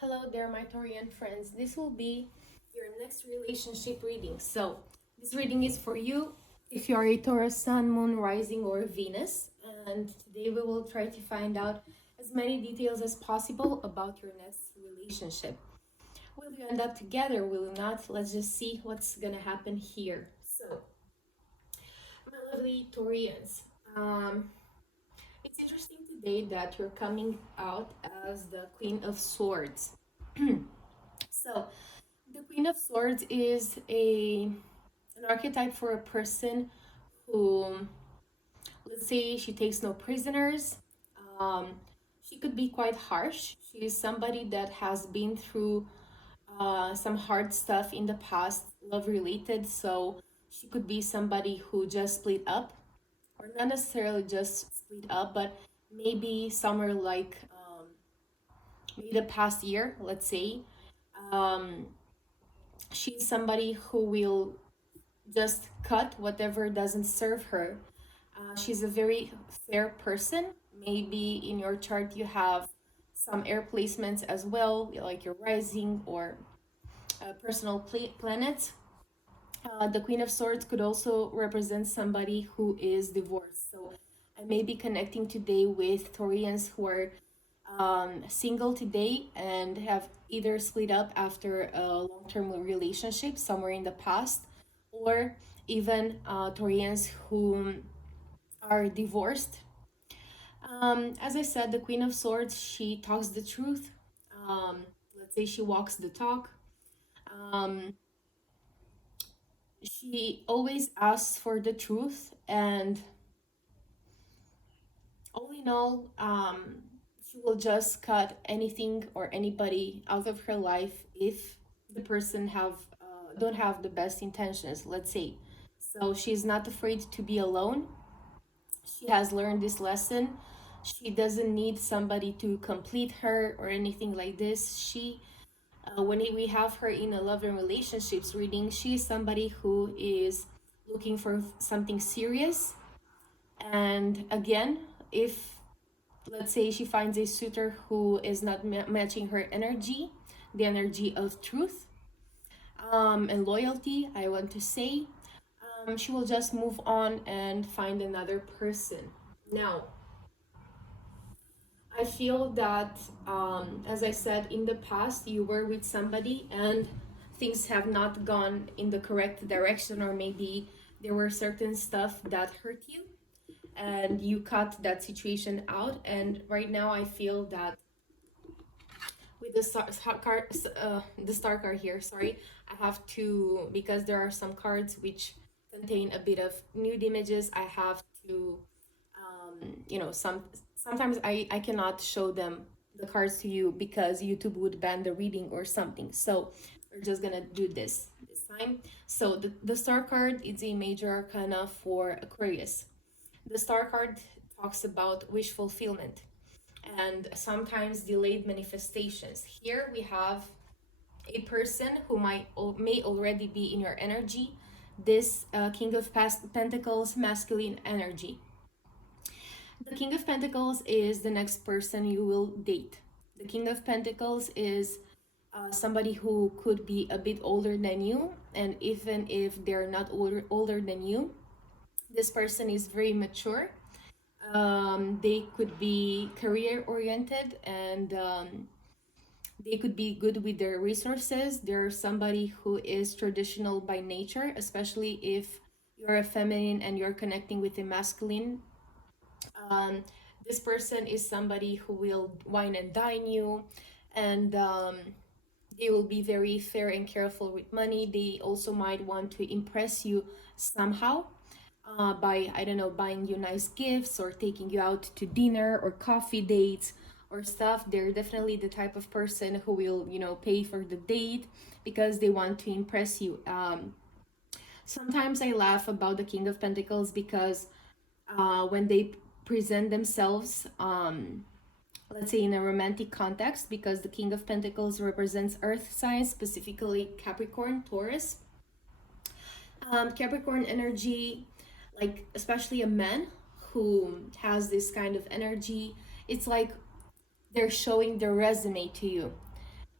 Hello there, my Taurian friends. This will be your next relationship reading. So, this reading is for you if you are a Taurus Sun, Moon, Rising, or Venus. And today we will try to find out as many details as possible about your next relationship. Will you end up together? Will you not? Let's just see what's gonna happen here. So, my lovely Taurians, it's interesting today that you're coming out as the Queen of Swords. So, the Queen of Swords is an archetype for a person who, let's say, she takes no prisoners. Um, she could be quite harsh. She is somebody that has been through some hard stuff in the past, love related. So she could be somebody who just split up, or not necessarily just split up, but maybe somewhere like maybe the past year, let's say. Um, she's somebody who will just cut whatever doesn't serve her. She's a very fair person. Maybe in your chart you have some air placements as well, like your rising or personal planets. The Queen of Swords could also represent somebody who is divorced. So I may be connecting today with Taurians who are single today and have either split up after a long-term relationship somewhere in the past, or even Taurians who are divorced. As I said, the Queen of Swords, she talks the truth. Let's say she walks the talk. Um, she always asks for the truth, and all in all, she will just cut anything or anybody out of her life if the person have don't have the best intentions, let's say. So she's not afraid to be alone. She has learned this lesson. She doesn't need somebody to complete her or anything like this. She when we have her in a love and relationships reading, she is somebody who is looking for something serious. And again, if let's say she finds a suitor who is not matching her energy, the energy of truth and loyalty, I want to say, she will just move on and find another person. Now, I feel that, as I said, in the past, you were with somebody and things have not gone in the correct direction, or maybe there were certain stuff that hurt you and you cut that situation out. And right now, I feel that with the star card here, sorry, I have to, because there are some cards which contain a bit of nude images, I have to sometimes I cannot show them the cards to you because YouTube would ban the reading or something. So we're just gonna do this time. So the star card is a major arcana for Aquarius. The star card talks about wish fulfillment and sometimes delayed manifestations. Here we have a person who may already be in your energy. This King of Pentacles, masculine energy. The King of Pentacles is the next person you will date. The King of Pentacles is somebody who could be a bit older than you, and even if they're not older than you, this person is very mature. They could be career oriented, and they could be good with their resources. They're somebody who is traditional by nature, especially if you're a feminine and you're connecting with a masculine. This person is somebody who will wine and dine you, and they will be very fair and careful with money. They also might want to impress you somehow by, I don't know, buying you nice gifts or taking you out to dinner or coffee dates or stuff. They're definitely the type of person who will, pay for the date because they want to impress you. Sometimes I laugh about the King of Pentacles because when they present themselves, let's say in a romantic context, because the King of Pentacles represents earth signs, specifically Capricorn, Taurus. Capricorn energy, like especially a man who has this kind of energy, it's like they're showing their resume to you.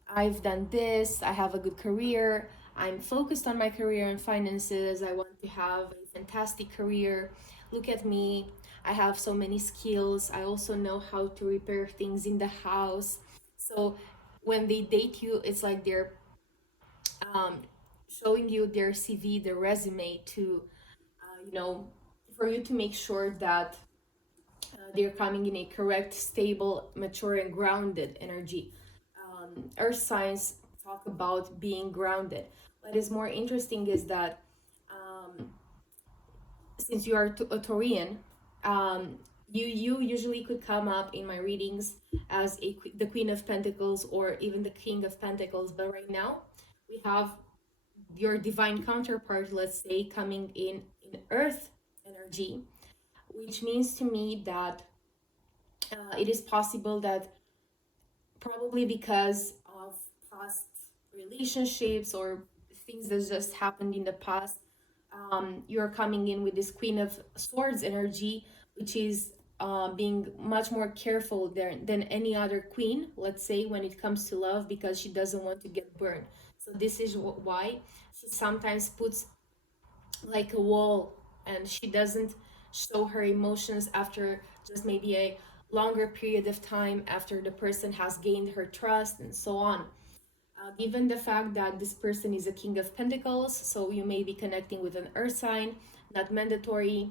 I've done this, I have a good career, I'm focused on my career and finances, I want to have a fantastic career. Look at me, I have so many skills. I also know how to repair things in the house. So when they date you, it's like they're um, showing you their CV, their resume to, for you to make sure that they're coming in a correct, stable, mature, and grounded energy. Earth signs talk about being grounded. What is more interesting is that since you are a Taurian, you usually could come up in my readings as the Queen of Pentacles or even the King of Pentacles. But right now, we have your divine counterpart, let's say, coming in Earth energy, which means to me that it is possible that probably because of past relationships or things that just happened in the past, you're coming in with this Queen of Swords energy, which is being much more careful than any other queen, let's say, when it comes to love, because she doesn't want to get burned. So this is why she sometimes puts like a wall, and she doesn't show her emotions after just maybe a longer period of time, after the person has gained her trust and so on. Given the fact that this person is a King of Pentacles, so you may be connecting with an earth sign, not mandatory.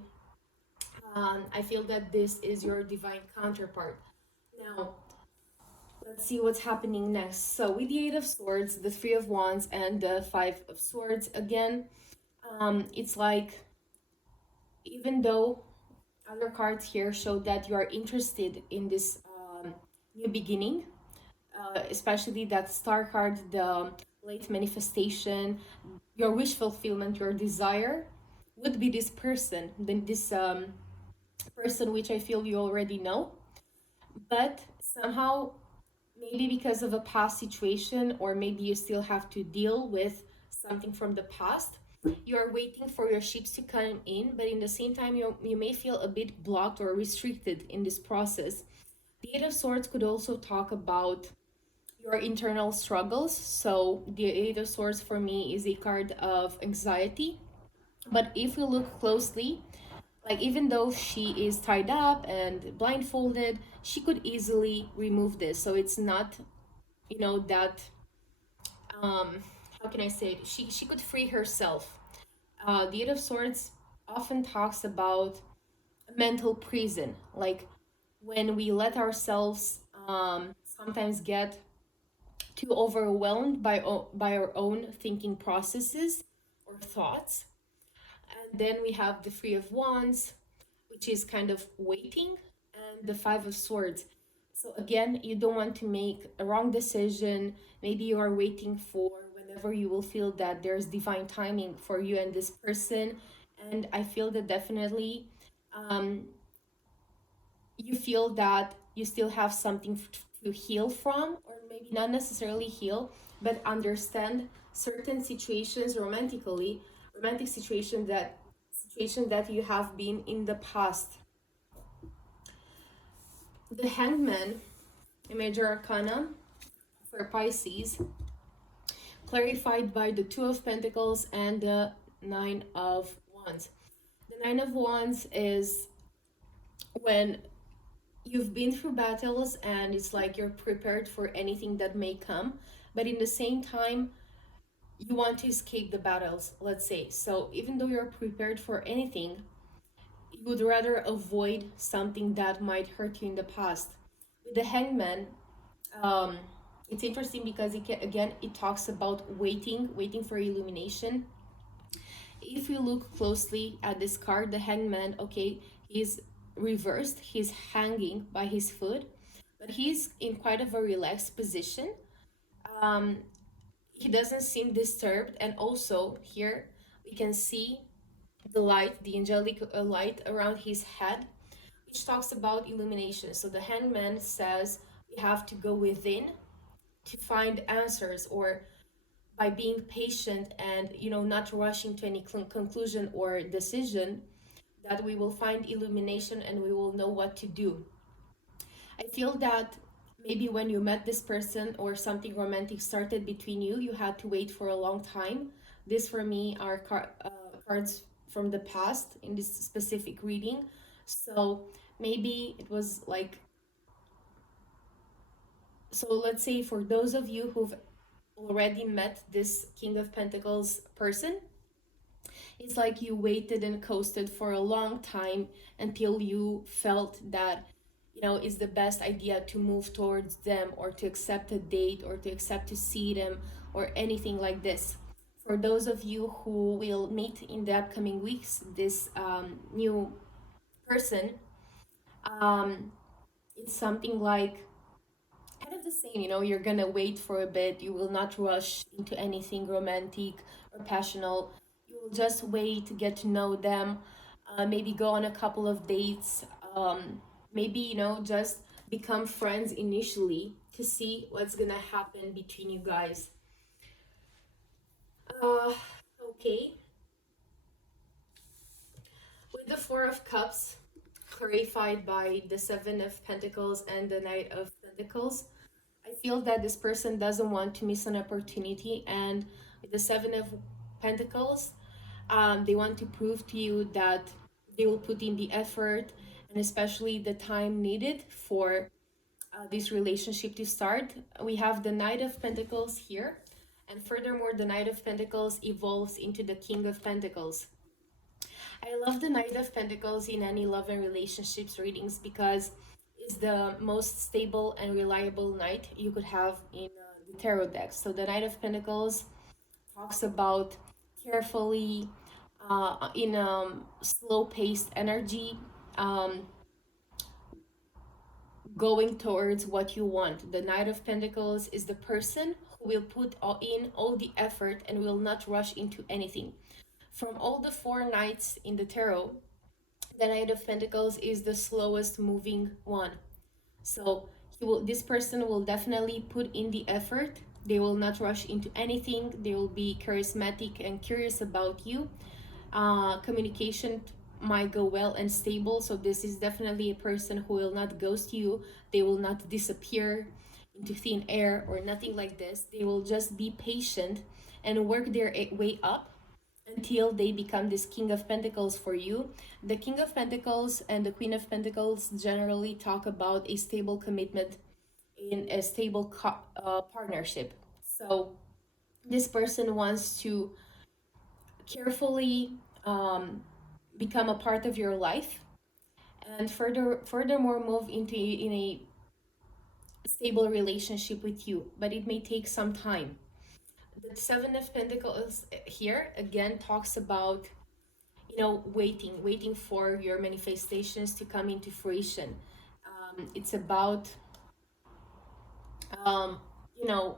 I feel that this is your divine counterpart. Now, let's see what's happening next. So with the Eight of Swords, the Three of Wands, and the Five of Swords, again, it's like, even though other cards here show that you are interested in this new beginning, especially that Star card, the late manifestation, your wish fulfillment, your desire would be this person, then this person which I feel you already know, but somehow maybe because of a past situation, or maybe you still have to deal with something from the past, you are waiting for your ships to come in, but in the same time you may feel a bit blocked or restricted in this process. The Eight of Swords could also talk about your internal struggles. So the Eight of Swords for me is a card of anxiety, but if we look closely, like, even though she is tied up and blindfolded, she could easily remove this. So it's not, that, how can I say it? She could free herself. The Eight of Swords often talks about a mental prison, like when we let ourselves sometimes get too overwhelmed by our own thinking processes or thoughts. And then we have the Three of Wands, which is kind of waiting, and the Five of Swords. So again, you don't want to make a wrong decision. Maybe you are waiting for whenever you will feel that there's divine timing for you and this person. And I feel that definitely you feel that you still have something to heal from, or maybe not necessarily heal, but understand certain situations romantic situation that you have been in the past. The Hangman, a major arcana for Pisces, clarified by the Two of Pentacles and the Nine of Wands. The Nine of Wands is when you've been through battles and it's like you're prepared for anything that may come, but in the same time you want to escape the battles, let's say. So even though you're prepared for anything, you would rather avoid something that might hurt you in the past. With the Hangman, it's interesting because it talks about waiting for illumination. If you look closely at this card, the Hangman, okay, he's reversed, he's hanging by his foot, but he's in quite of a relaxed position. He doesn't seem disturbed, and also here we can see the light, the angelic light around his head, which talks about illumination. So the Hangman says we have to go within to find answers, or by being patient and not rushing to any conclusion or decision, that we will find illumination and we will know what to do. I feel that maybe when you met this person or something romantic started between you, you had to wait for a long time. This for me are cards from the past in this specific reading. So maybe it was like, so let's say for those of you who've already met this King of Pentacles person, it's like you waited and coasted for a long time until you felt that, you know, it's the best idea to move towards them or to accept a date or to accept to see them or anything like this. For those of you who will meet in the upcoming weeks this new person, it's something like kind of the same, you know, you're gonna wait for a bit, you will not rush into anything romantic or passionate, you will just wait to get to know them, maybe go on a couple of dates, maybe, you know, just become friends initially to see what's gonna happen between you guys. Okay, with the Four of Cups clarified by the Seven of Pentacles and the Knight of Pentacles, I feel that this person doesn't want to miss an opportunity, and with the Seven of Pentacles, they want to prove to you that they will put in the effort and especially the time needed for this relationship to start. We have the Knight of Pentacles here, and furthermore, the Knight of Pentacles evolves into the King of Pentacles. I love the Knight of Pentacles in any love and relationships readings because it's the most stable and reliable knight you could have in the tarot deck. So the Knight of Pentacles talks about carefully, in a slow-paced energy, going towards what you want. The Knight of Pentacles is the person who will put in all the effort and will not rush into anything. From all the four knights in the tarot, the Knight of Pentacles is the slowest moving one. So this person will definitely put in the effort. They will not rush into anything. They will be charismatic and curious about you. Communication might go well and stable. So this is definitely a person who will not ghost you. They will not disappear into thin air or nothing like this. They will just be patient and work their way up until they become this King of Pentacles for you. The King of Pentacles and the Queen of Pentacles generally talk about a stable commitment in a stable partnership. So this person wants to carefully become a part of your life and furthermore move into in a stable relationship with you, but it may take some time. The Seven of Pentacles here again talks about, you know, waiting for your manifestations to come into fruition. It's about, you know,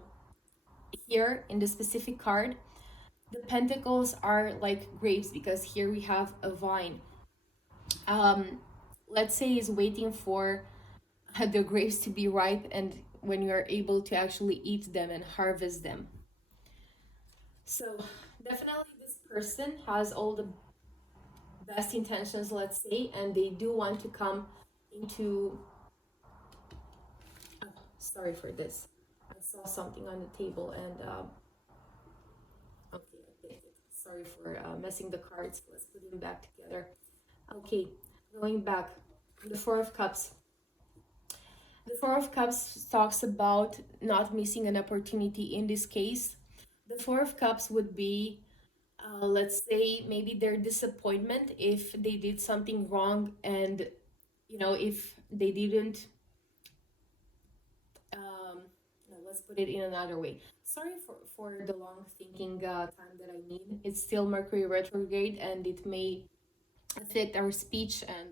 here in the specific card, the pentacles are like grapes because here we have a vine. Let's say is waiting for the grapes to be ripe and when you are able to actually eat them and harvest them. So definitely this person has all the best intentions, let's say, and they do want to come into, oh, sorry for this, I saw something on the table and okay, I take it. Sorry for messing the cards. Let's put them back together. Okay, going back, the Four of Cups. The Four of Cups talks about not missing an opportunity. In this case, the Four of Cups would be, let's say, maybe their disappointment if they did something wrong and, you know, if they didn't, no, let's put it in another way. Sorry for the long thinking time that I need. It's still Mercury retrograde and it may affect our speech and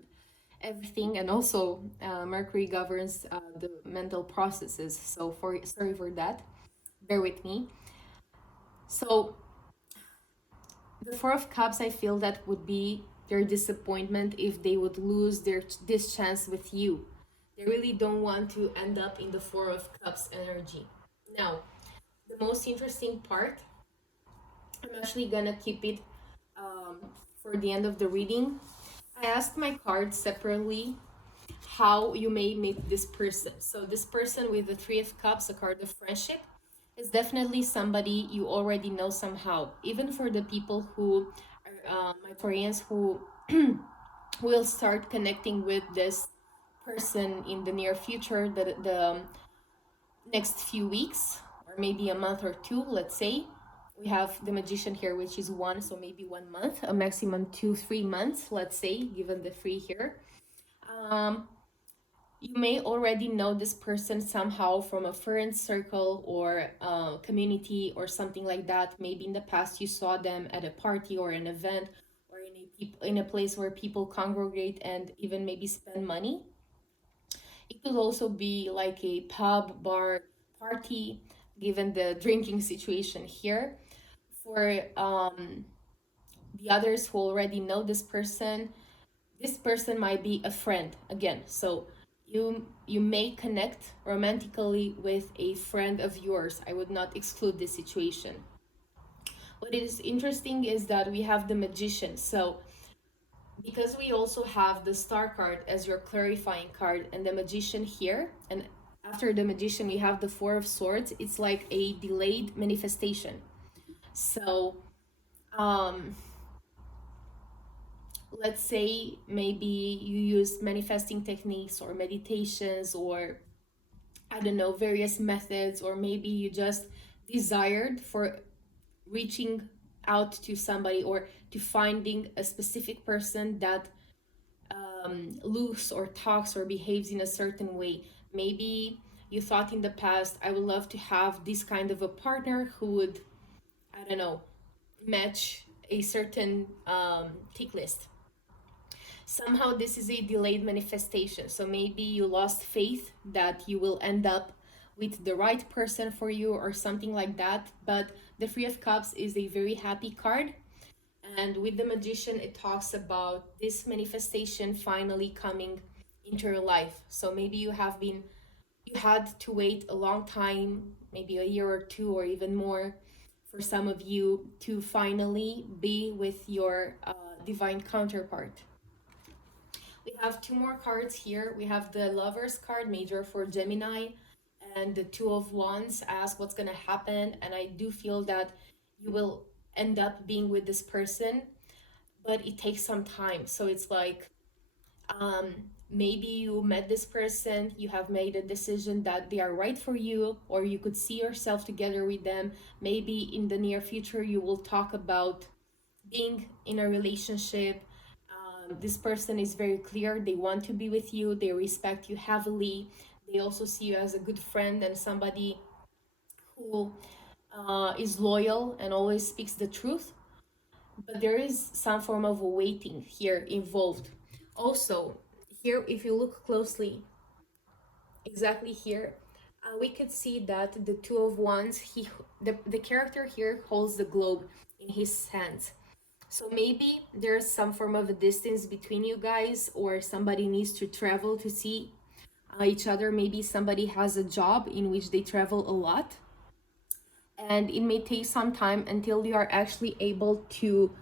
everything, and also Mercury governs the mental processes, so sorry for that, bear with me. So the Four of Cups, I feel that would be their disappointment if they would lose this chance with you. They really don't want to end up in the Four of Cups energy. Now, the most interesting part, I'm actually gonna keep it for the end of the reading. I asked my cards separately how you may meet this person. So this person with the Three of Cups, a card of friendship, is definitely somebody you already know somehow. Even for the people who are my Koreans who will start connecting with this person in the near future, the next few weeks, or maybe a month or two, let's say. We have the Magician here, which is one, so maybe 1 month, a maximum 2-3 months, let's say, given the three here. You may already know this person somehow from a friend circle or community or something like that. Maybe in the past you saw them at a party or an event, or in a place where people congregate and even maybe spend money. It could also be like a pub, bar, party, given the drinking situation here. For the others who already know this person might be a friend again. So you may connect romantically with a friend of yours. I would not exclude this situation. What is interesting is that we have the Magician. So because we also have the Star card as your clarifying card and the Magician here, and after the Magician we have the Four of Swords, it's like a delayed manifestation. So let's say maybe you use manifesting techniques or meditations, or I don't know, various methods, or maybe you just desired for reaching out to somebody or to finding a specific person that looks or talks or behaves in a certain way. Maybe you thought in the past, I would love to have this kind of a partner who would, I don't know, match a certain tick list. Somehow this is a delayed manifestation. So maybe you lost faith that you will end up with the right person for you or something like that. But the Three of Cups is a very happy card. And with the Magician, it talks about this manifestation finally coming into your life. So maybe you had to wait a long time, maybe a year or two or even more, for some of you to finally be with your divine counterpart. We have two more cards here. We have the Lovers card, major for Gemini, and the Two of Wands, ask what's going to happen. And I do feel that you will end up being with this person, but it takes some time. So it's like maybe you met this person, you have made a decision that they are right for you, or you could see yourself together with them. Maybe in the near future you will talk about being in a relationship. This person is very clear, they want to be with you, they respect you heavily, they also see you as a good friend and somebody who is loyal and always speaks the truth. But there is some form of waiting here involved. Also, here, if you look closely, exactly here, we could see that the Two of Wands, the character here holds the globe in his hands. So maybe there's some form of a distance between you guys, or somebody needs to travel to see each other. Maybe somebody has a job in which they travel a lot, and it may take some time until you are actually able to,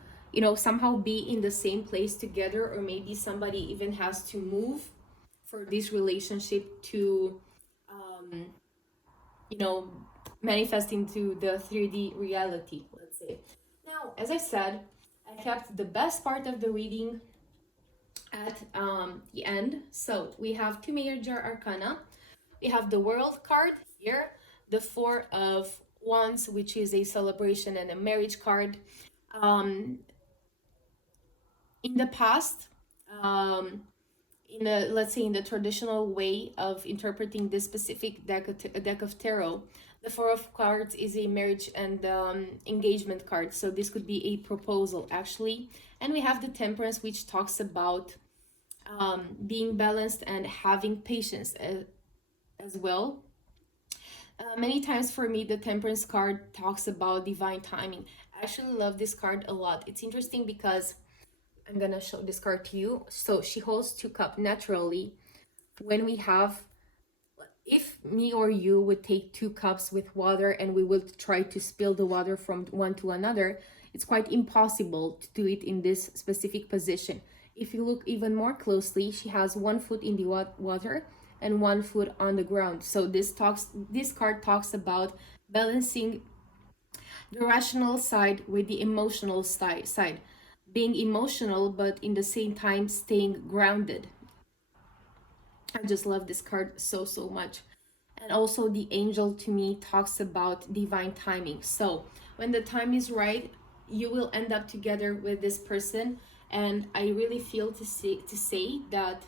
somehow be in the same place together, or maybe somebody even has to move for this relationship to manifest into the 3D reality, let's say. Now, as I said, I kept the best part of the reading at the end. So we have two major arcana. We have the World card here, the Four of Wands, which is a celebration and a marriage card. In the past, let's say in the traditional way of interpreting this specific deck of tarot, the Four of Cards is a marriage and engagement card. So this could be a proposal, actually. And we have the Temperance, which talks about being balanced and having patience as well. Many times for me, the Temperance card talks about divine timing. I actually love this card a lot. It's interesting because I'm gonna show this card to you. So she holds two cups naturally. When we have, if me or you would take 2 cups with water and we would try to spill the water from one to another, it's quite impossible to do it in this specific position. if you look even more closely, she has one foot in the water and one foot on the ground. So this card talks about balancing the rational side with the emotional side, being emotional but in the same time staying grounded. I just love this card so much. And also the angel to me talks about divine timing. So when the time is right, you will end up together with this person. And I really feel to say that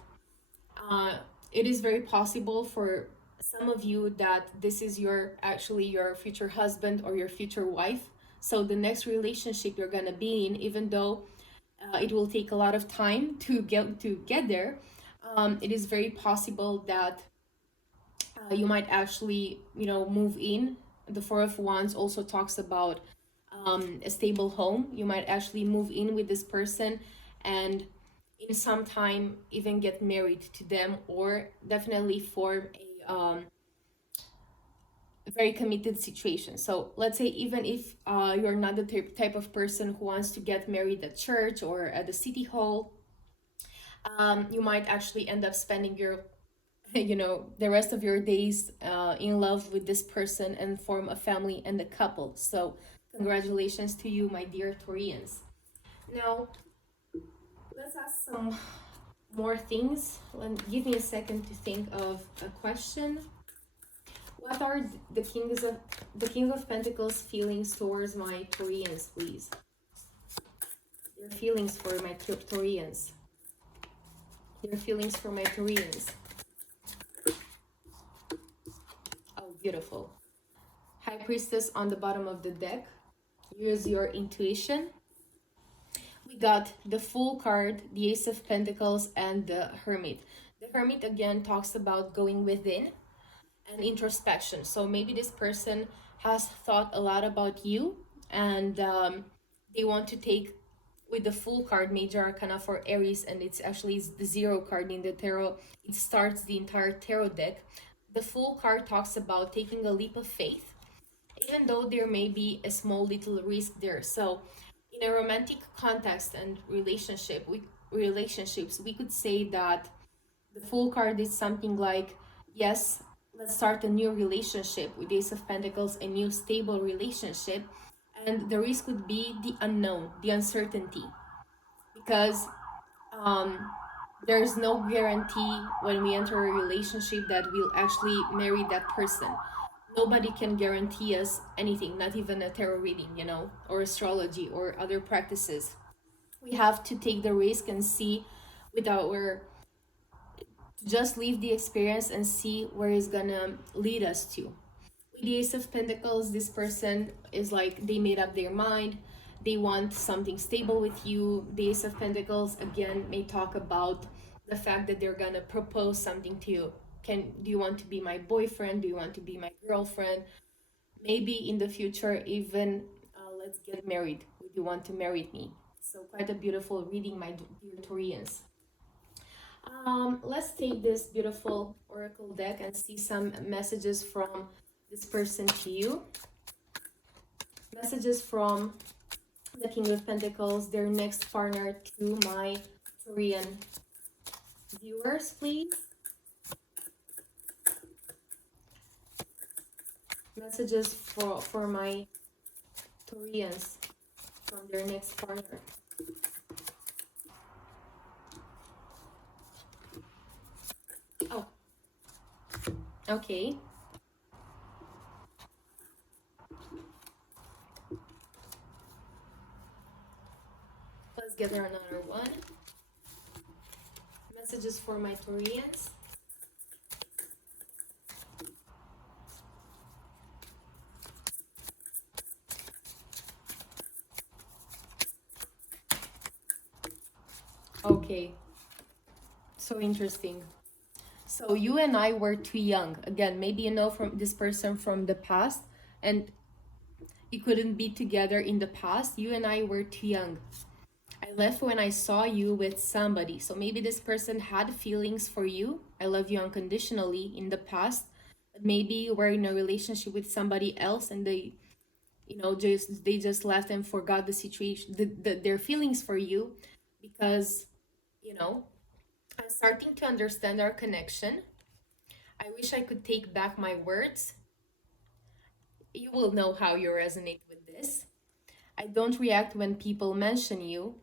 uh, it is very possible for some of you that this is your future husband or your future wife. So the next relationship you're gonna be in, even though it will take a lot of time to get there, it is very possible that you might actually, move in. The Four of Wands also talks about a stable home. You might actually move in with this person and in some time even get married to them, or definitely form a very committed situation. So let's say even if you're not the type of person who wants to get married at church or at the city hall, you might actually end up spending your the rest of your days in love with this person and form a family and a couple. So congratulations to you, my dear Taurians. Now let's ask some more things. Give me a second to think of a question. What are the King of Pentacles feelings towards my Taurians, please? Their feelings for my Taurians. Their feelings for my Taurians. Oh, beautiful. High Priestess on the bottom of the deck. Use your intuition. We got the Fool card, the Ace of Pentacles, and the Hermit. The Hermit again talks about going within and introspection. So maybe this person has thought a lot about you, and they want to take, with the Fool card, Major Arcana for Aries, and it's actually the Zero card in the tarot. It starts the entire tarot deck. The Fool card talks about taking a leap of faith, even though there may be a small little risk there. So in a romantic context and relationships, we could say that the Fool card is something like, yes, let's start a new relationship with Ace of Pentacles, a new stable relationship, and the risk would be the unknown, the uncertainty, because there's no guarantee when we enter a relationship that we'll actually marry that person. Nobody can guarantee us anything, not even a tarot reading, or astrology or other practices. We have to take the risk and see just leave the experience and see where it's gonna lead us to. With the Ace of Pentacles, this person is like, they made up their mind. They want something stable with you. The Ace of Pentacles, again, may talk about the fact that they're gonna propose something to you. Do you want to be my boyfriend? Do you want to be my girlfriend? Maybe in the future, even let's get married. Would you want to marry me? So quite a beautiful reading, my dear Taurians. Let's take this beautiful oracle deck and see some messages from this person to you. Messages from the King of Pentacles, their next partner, to my Taurian viewers, please. Messages for my Taurians from their next partner. Oh, okay. Let's get another one. Messages for my Taurians. Okay, so interesting. So you and I were too young. Again, maybe you know from this person from the past, and you couldn't be together in the past. You and I were too young. I left when I saw you with somebody. So maybe this person had feelings for you. I love you unconditionally in the past. But maybe you were in a relationship with somebody else, and they just left and forgot the situation, their feelings for you, because I'm starting to understand our connection. I wish I could take back my words. You will know how you resonate with this. I don't react when people mention you.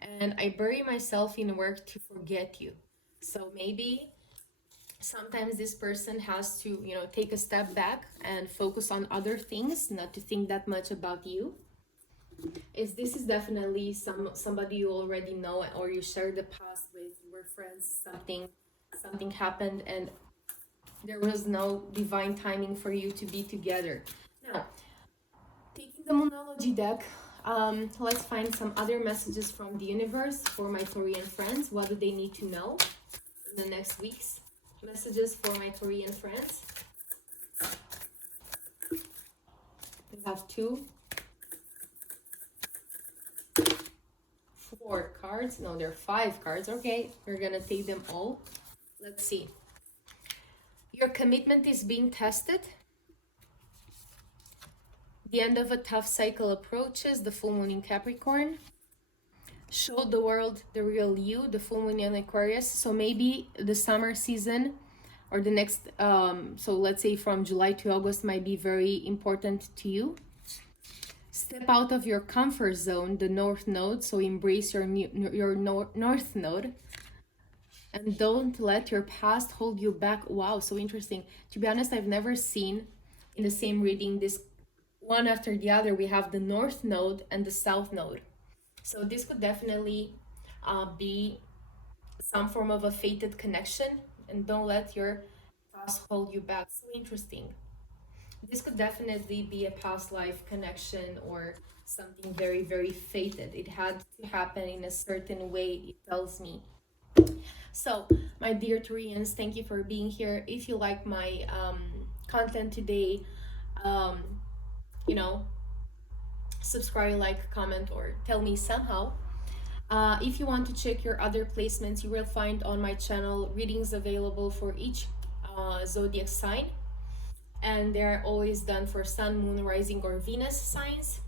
And I bury myself in work to forget you. So maybe sometimes this person has to, take a step back and focus on other things, not to think that much about you. This is definitely somebody you already know, or you shared the past with, you were friends, something happened and there was no divine timing for you to be together. Now, taking the Moonology deck, let's find some other messages from the universe for my Taurian friends. What do they need to know in the next weeks? Messages for my Taurian friends. We have 2, 4 cards. No, there are 5 cards. Okay, we're gonna take them all. Let's see. Your commitment is being tested. The end of a tough cycle approaches. The full moon in Capricorn. Show the world the real you. The full moon in Aquarius. So maybe the summer season or the next, so let's say from July to August might be very important to you. Step out of your comfort zone, the North Node. So embrace your North Node. And don't let your past hold you back. Wow, so interesting. To be honest, I've never seen in the same reading this one after the other. We have the North Node and the South Node. So this could definitely be some form of a fated connection. And don't let your past hold you back. So interesting. This could definitely be a past life connection or something very, very fated. It had to happen in a certain way, it tells me. So, my dear Taurians, thank you for being here. If you like my content today, subscribe, like, comment, or tell me somehow. If you want to check your other placements, you will find on my channel readings available for each zodiac sign. And they're always done for Sun, Moon, Rising, or Venus signs.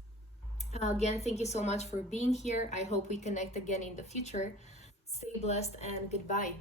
Again, thank you so much for being here. I hope we connect again in the future. Stay blessed and goodbye.